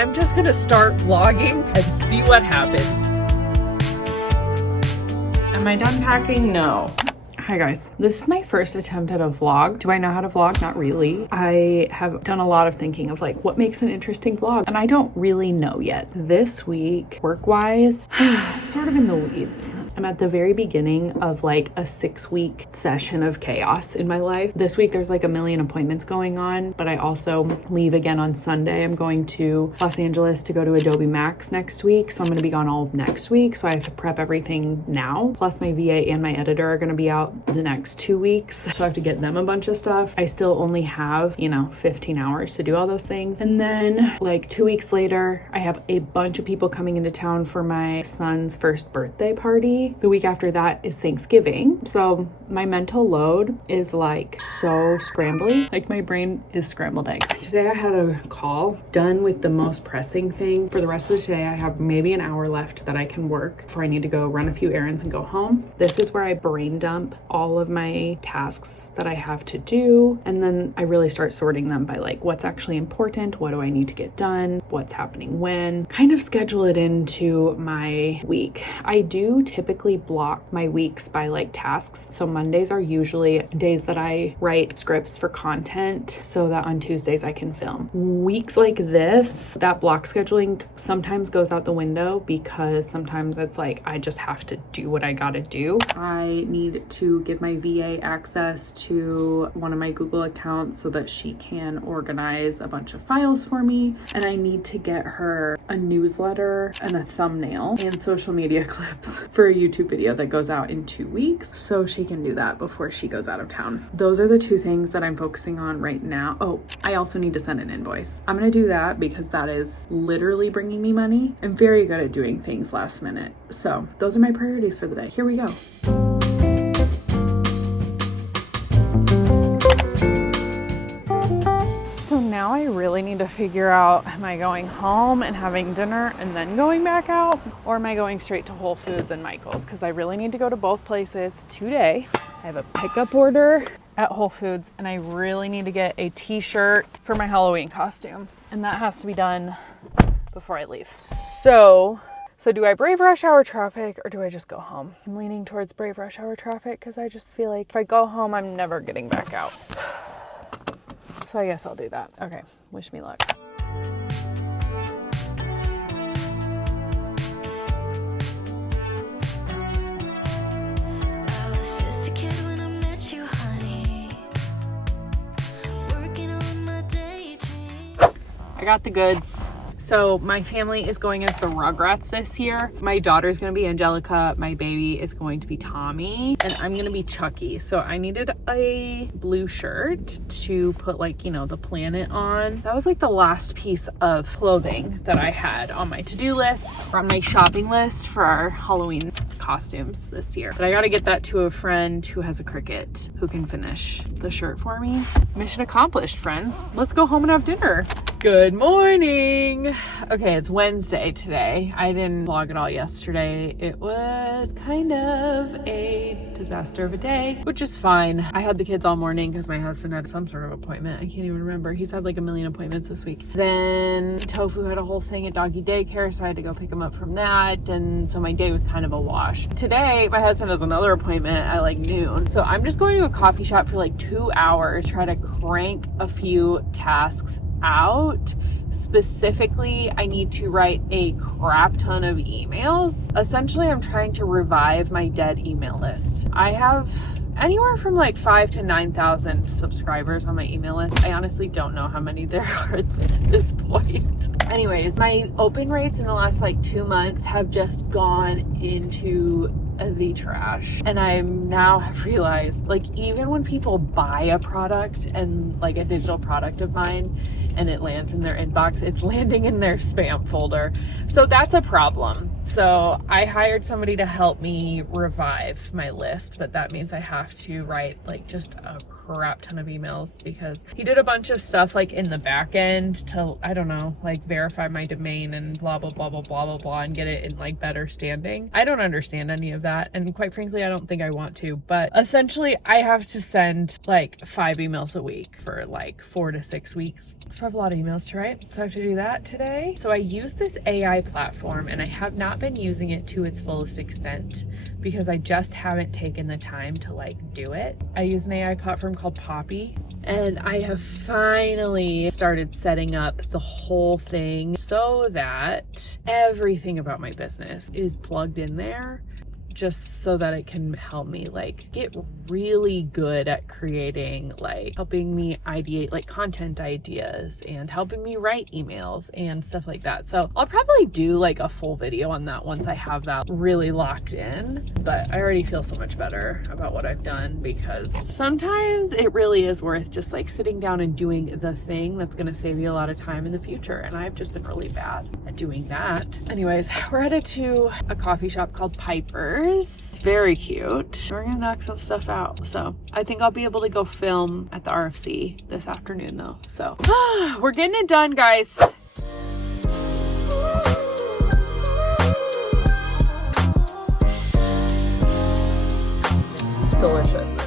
I'm just gonna start vlogging and see what happens. Am I done packing? No. Hi guys, this is my first attempt at a vlog. Do I know how to vlog? Not really. I have done a lot of thinking of like what makes an interesting vlog, and I don't really know yet. This week, work-wise, sort of in the weeds. I'm at the very beginning of like a 6-week session of chaos in my life. This week there's like a million appointments going on, but I also leave again on Sunday. I'm going to Los Angeles to go to Adobe Max next week, so I'm gonna be gone all of next week, so I have to prep everything now. Plus my VA and my editor are gonna be out the next 2 weeks, so I have to get them a bunch of stuff. I still only have 15 hours to do all those things, and then like 2 weeks later I have a bunch of people coming into town for my son's first birthday party. The week after that is Thanksgiving, so my mental load is like so scrambly, like my brain is scrambled eggs. Today I had a call done with the most pressing things. For the rest of the day I have maybe an hour left that I can work before I need to go run a few errands and go home. This is where I brain dump all of my tasks that I have to do, and then I really start sorting them by like what's actually important, what do I need to get done, what's happening when, kind of schedule it into my week. I do typically block my weeks by like tasks, so Mondays are usually days that I write scripts for content so that on Tuesdays I can film. Weeks like this, that block scheduling sometimes goes out the window because sometimes it's like I just have to do what I gotta do. I need to give my VA access to one of my Google accounts so that she can organize a bunch of files for me, and I need to get her a newsletter and a thumbnail and social media clips for a YouTube video that goes out in 2 weeks, so she can do that before she goes out of town. Those are the two things that I'm focusing on right now. Oh, I also need to send an invoice. I'm gonna do that because that is literally bringing me money. I'm very good at doing things last minute. So those are my priorities for the day. Here we go. So now I really need to figure out, am I going home and having dinner and then going back out? Or am I going straight to Whole Foods and Michael's? Because I really need to go to both places today. I have a pickup order at Whole Foods, and I really need to get a t-shirt for my Halloween costume. And that has to be done before I leave. So do I brave rush hour traffic or do I just go home? I'm leaning towards brave rush hour traffic because I just feel like if I go home, I'm never getting back out. So I guess I'll do that. Okay, wish me luck. I got the goods. So my family is going as the Rugrats this year. My daughter's gonna be Angelica, my baby is going to be Tommy, and I'm gonna be Chucky. So I needed a blue shirt to put like, the planet on. That was like the last piece of clothing that I had on my to-do list, on my shopping list for our Halloween costumes this year. But I gotta get that to a friend who has a Cricut who can finish the shirt for me. Mission accomplished, friends. Let's go home and have dinner. Good morning. Okay, it's Wednesday today. I didn't vlog at all yesterday. It was kind of a disaster of a day, which is fine. I had the kids all morning because my husband had some sort of appointment. I can't even remember. He's had like a million appointments this week. Then Tofu had a whole thing at doggy daycare, so I had to go pick him up from that. And so my day was kind of a wash. Today, my husband has another appointment at like noon. So I'm just going to a coffee shop for like 2 hours, try to crank a few tasks out. Specifically, I need to write a crap ton of emails. Essentially, I'm trying to revive my dead email list. I have anywhere from like 5,000 to 9,000 subscribers on my email list. I honestly don't know how many there are at this point. Anyways, my open rates in the last like 2 months have just gone into the trash. And I now have realized, like, even when people buy a product and like a digital product of mine and it lands in their inbox, it's landing in their spam folder. So that's a problem. So I hired somebody to help me revive my list, but that means I have to write like just a crap ton of emails because he did a bunch of stuff like in the back end to, I don't know, like verify my domain and blah, blah, blah, blah, blah, blah, blah, and get it in like better standing. I don't understand any of that. And quite frankly, I don't think I want to, but essentially I have to send like 5 emails a week for like 4 to 6 weeks. So I have a lot of emails to write. So I have to do that today. So I use this AI platform and I have not been using it to its fullest extent because I just haven't taken the time to like do it. I use an AI platform called Poppy and I have finally started setting up the whole thing so that everything about my business is plugged in there, just so that it can help me like get really good at creating, like helping me ideate like content ideas and helping me write emails and stuff like that. So I'll probably do like a full video on that once I have that really locked in, but I already feel so much better about what I've done because sometimes it really is worth just like sitting down and doing the thing that's going to save you a lot of time in the future. And I've just been really bad at doing that. Anyways, we're headed to a coffee shop called Piper's. Very cute. We're gonna knock some stuff out. So I think I'll be able to go film at the RFC this afternoon though. So we're getting it done, guys. Delicious.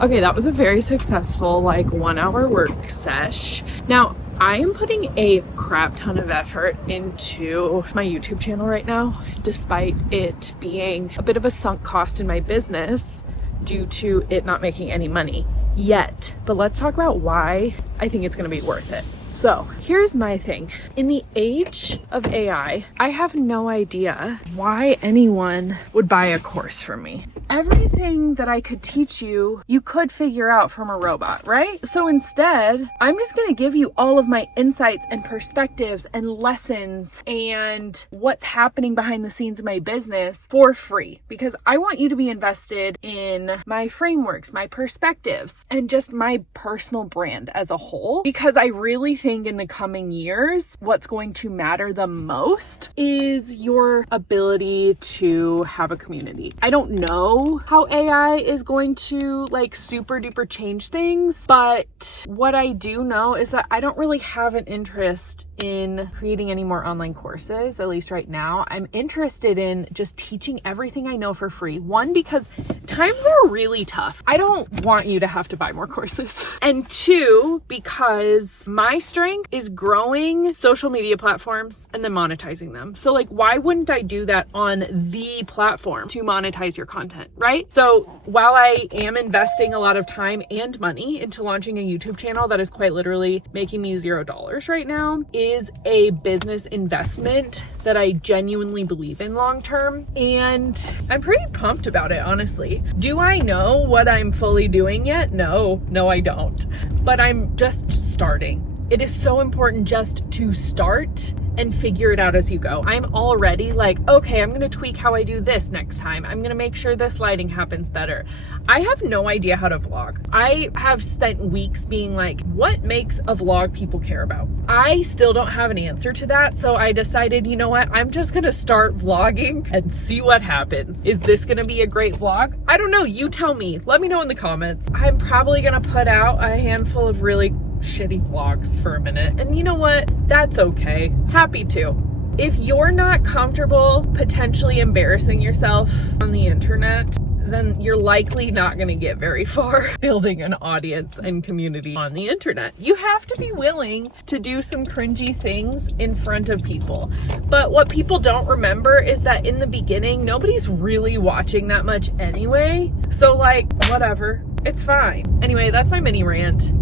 Okay, that was a very successful like 1-hour work sesh. Now I am putting a crap ton of effort into my YouTube channel right now, despite it being a bit of a sunk cost in my business due to it not making any money yet. But let's talk about why I think it's going to be worth it. So here's my thing. In the age of AI, I have no idea why anyone would buy a course from me. Everything that I could teach you, you could figure out from a robot, right? So instead, I'm just gonna give you all of my insights and perspectives and lessons and what's happening behind the scenes of my business for free because I want you to be invested in my frameworks, my perspectives, and just my personal brand as a whole because I really think in the coming years, what's going to matter the most is your ability to have a community. I don't know how AI is going to like super duper change things, but what I do know is that I don't really have an interest in creating any more online courses, at least right now. I'm interested in just teaching everything I know for free. One, because times are really tough. I don't want you to have to buy more courses. And two, because my strength is growing social media platforms and then monetizing them. So like, why wouldn't I do that on the platform to monetize your content, right? So while I am investing a lot of time and money into launching a YouTube channel that is quite literally making me $0 right now, is a business investment that I genuinely believe in long term. And I'm pretty pumped about it, honestly. Do I know what I'm fully doing yet? No, I don't. But I'm just starting. It is so important just to start and figure it out as you go. I'm already like, okay, I'm gonna tweak how I do this next time. I'm gonna make sure this lighting happens better. I have no idea how to vlog. I have spent weeks being like, what makes a vlog people care about? I still don't have an answer to that. So I decided, you know what? I'm just gonna start vlogging and see what happens. Is this gonna be a great vlog? I don't know, you tell me. Let me know in the comments. I'm probably gonna put out a handful of really shitty vlogs for a minute. And you know what? That's okay. Happy to. If you're not comfortable potentially embarrassing yourself on the internet, then you're likely not going to get very far building an audience and community on the internet. You have to be willing to do some cringy things in front of people. But what people don't remember is that in the beginning, nobody's really watching that much anyway. So like, whatever, it's fine. Anyway, that's my mini rant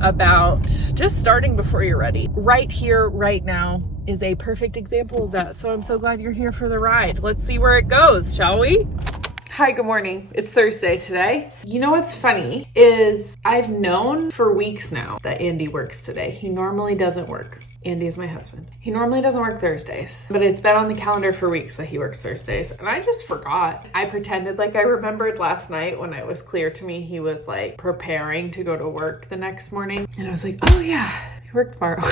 about just starting before you're ready. Right here, right now is a perfect example of that. So I'm so glad you're here for the ride. Let's see where it goes, shall we? Hi, good morning. It's Thursday today. You know what's funny is I've known for weeks now that Andy works today. He normally doesn't work. Andy is my husband. He normally doesn't work Thursdays, but it's been on the calendar for weeks that he works Thursdays. And I just forgot. I pretended like I remembered last night when it was clear to me he was like preparing to go to work the next morning. And I was like, oh yeah, he worked tomorrow.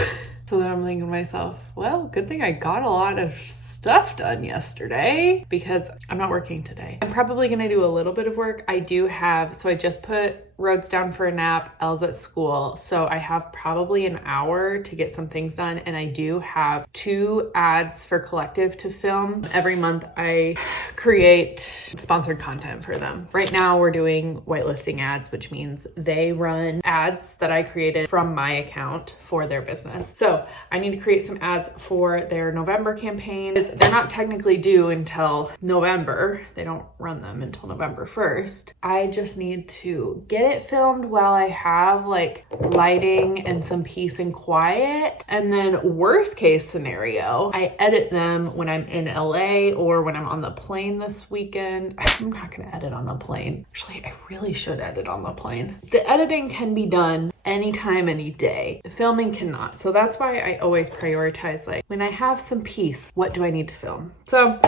So then I'm thinking to myself, well, good thing I got a lot of stuff done yesterday because I'm not working today. I'm probably going to do a little bit of work. I just put Rhodes down for a nap. Elle's at school. So I have probably an hour to get some things done. And I do have 2 ads for Collective to film. Every month I create sponsored content for them. Right now we're doing whitelisting ads, which means they run ads that I created from my account for their business. So I need to create some ads for their November campaign. They're not technically due until November. They don't run them until November 1st. I just need to get it filmed while I have like lighting and some peace and quiet. And then worst case scenario, I edit them when I'm in LA or when I'm on the plane this weekend. I'm not gonna edit on the plane. Actually, I really should edit on the plane. The editing can be done anytime, any day. The filming cannot. So that's why I always prioritize, like, when I have some peace, what do I need to film? So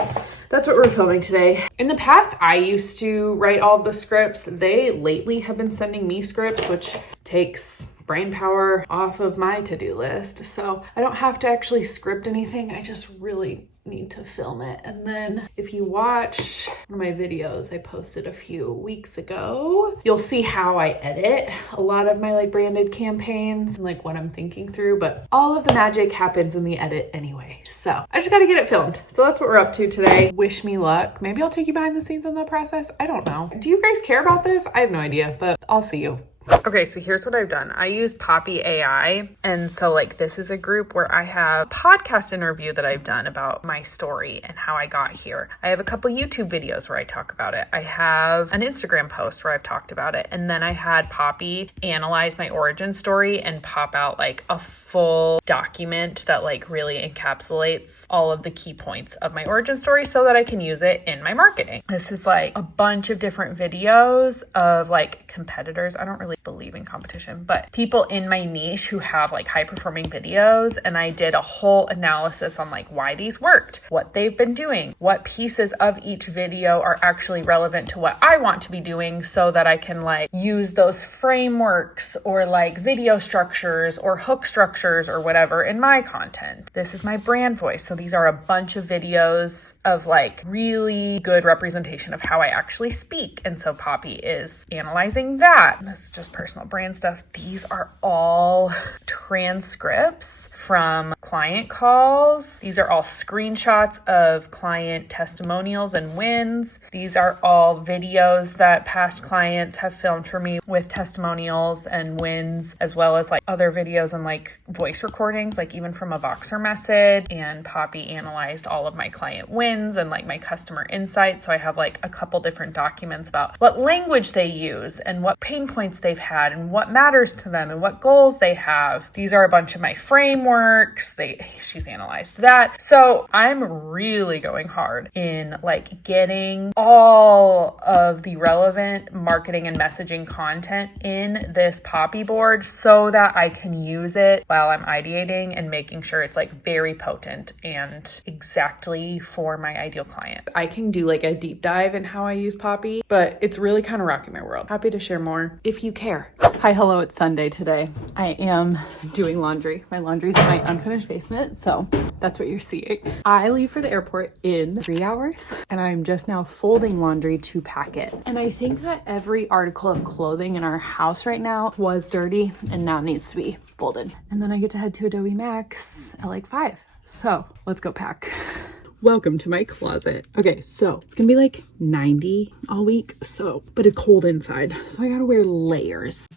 that's what we're filming today. In the past, I used to write all the scripts. They lately have been sending me scripts, which takes brain power off of my to-do list. So I don't have to actually script anything. I just really need to film it. And then if you watch one of my videos I posted a few weeks ago, you'll see how I edit a lot of my like branded campaigns and like what I'm thinking through, but all of the magic happens in the edit anyway. So I just got to get it filmed. So that's what we're up to today. Wish me luck. Maybe I'll take you behind the scenes on that process. I don't know. Do you guys care about this? I have no idea, but I'll see you. Okay, so here's what I've done. I used Poppy AI. And so like this is a group where I have a podcast interview that I've done about my story and how I got here. I have a couple YouTube videos where I talk about it. I have an Instagram post where I've talked about it. And then I had Poppy analyze my origin story and pop out like a full document that like really encapsulates all of the key points of my origin story so that I can use it in my marketing. This is like a bunch of different videos of like competitors. I don't really believe in competition, but people in my niche who have like high performing videos. And I did a whole analysis on like why these worked, what they've been doing, what pieces of each video are actually relevant to what I want to be doing so that I can like use those frameworks or like video structures or hook structures or whatever in my content. This is my brand voice. So these are a bunch of videos of like really good representation of how I actually speak. And so Poppy is analyzing that. This is just personal brand stuff. These are all transcripts from client calls. These are all screenshots of client testimonials and wins. These are all videos that past clients have filmed for me with testimonials and wins, as well as like other videos and like voice recordings, like even from a Voxer message. And Poppy analyzed all of my client wins and like my customer insights. So I have like a couple different documents about what language they use and what pain points they've had and what matters to them and what goals they have. These are a bunch of my frameworks. She's analyzed that. So I'm really going hard in like getting all of the relevant marketing and messaging content in this Poppy board so that I can use it while I'm ideating and making sure it's like very potent and exactly for my ideal client. I can do like a deep dive in how I use Poppy, but it's really kind of rocking my world. Happy to share more if you care. Hi, hello, it's Sunday today. I am doing laundry. My laundry's in my unfinished basement, so that's what you're seeing. I leave for the airport in 3 hours, and I'm just now folding laundry to pack it. And I think that every article of clothing in our house right now was dirty and now needs to be folded. And then I get to head to Adobe Max at like 5. So let's go pack. Welcome to my closet. Okay, so it's gonna be like 90 all week, but it's cold inside, so I gotta wear layers.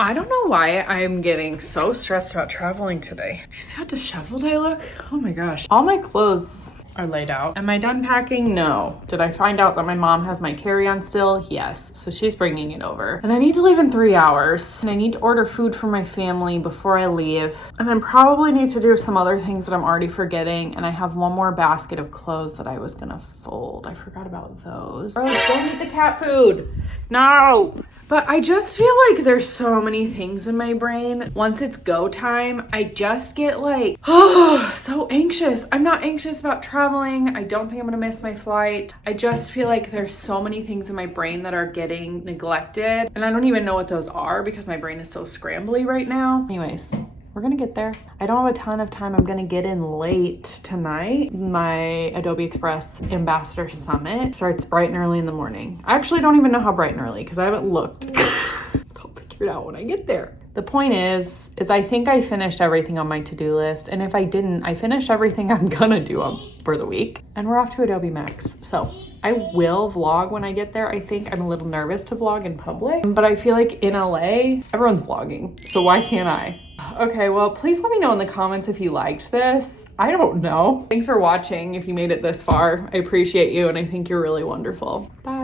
I don't know why I'm getting so stressed about traveling today. Do you see how disheveled I look? Oh my gosh. All my clothes are laid out. Am I done packing? No. Did I find out that my mom has my carry-on still? Yes. So she's bringing it over. And I need to leave in 3 hours. And I need to order food for my family before I leave. And I probably need to do some other things that I'm already forgetting. And I have one more basket of clothes that I was gonna fold. I forgot about those. Rose, don't eat the cat food. No. But I just feel like there's so many things in my brain. Once it's go time, I just get like, oh, so anxious. I'm not anxious about traveling. I don't think I'm gonna miss my flight. I just feel like there's so many things in my brain that are getting neglected. And I don't even know what those are because my brain is so scrambly right now. Anyways, we're gonna get there. I don't have a ton of time. I'm gonna get in late tonight. My Adobe Express Ambassador Summit starts bright and early in the morning. I actually don't even know how bright and early because I haven't looked. I'll figure it out when I get there. The point is I think I finished everything on my to-do list. And if I didn't, I finished everything I'm gonna do for the week. And we're off to Adobe Max. So I will vlog when I get there. I think I'm a little nervous to vlog in public, but I feel like in LA, everyone's vlogging. So why can't I? Okay, well, please let me know in the comments if you liked this. I don't know. Thanks for watching. If you made it this far, I appreciate you and I think you're really wonderful. Bye.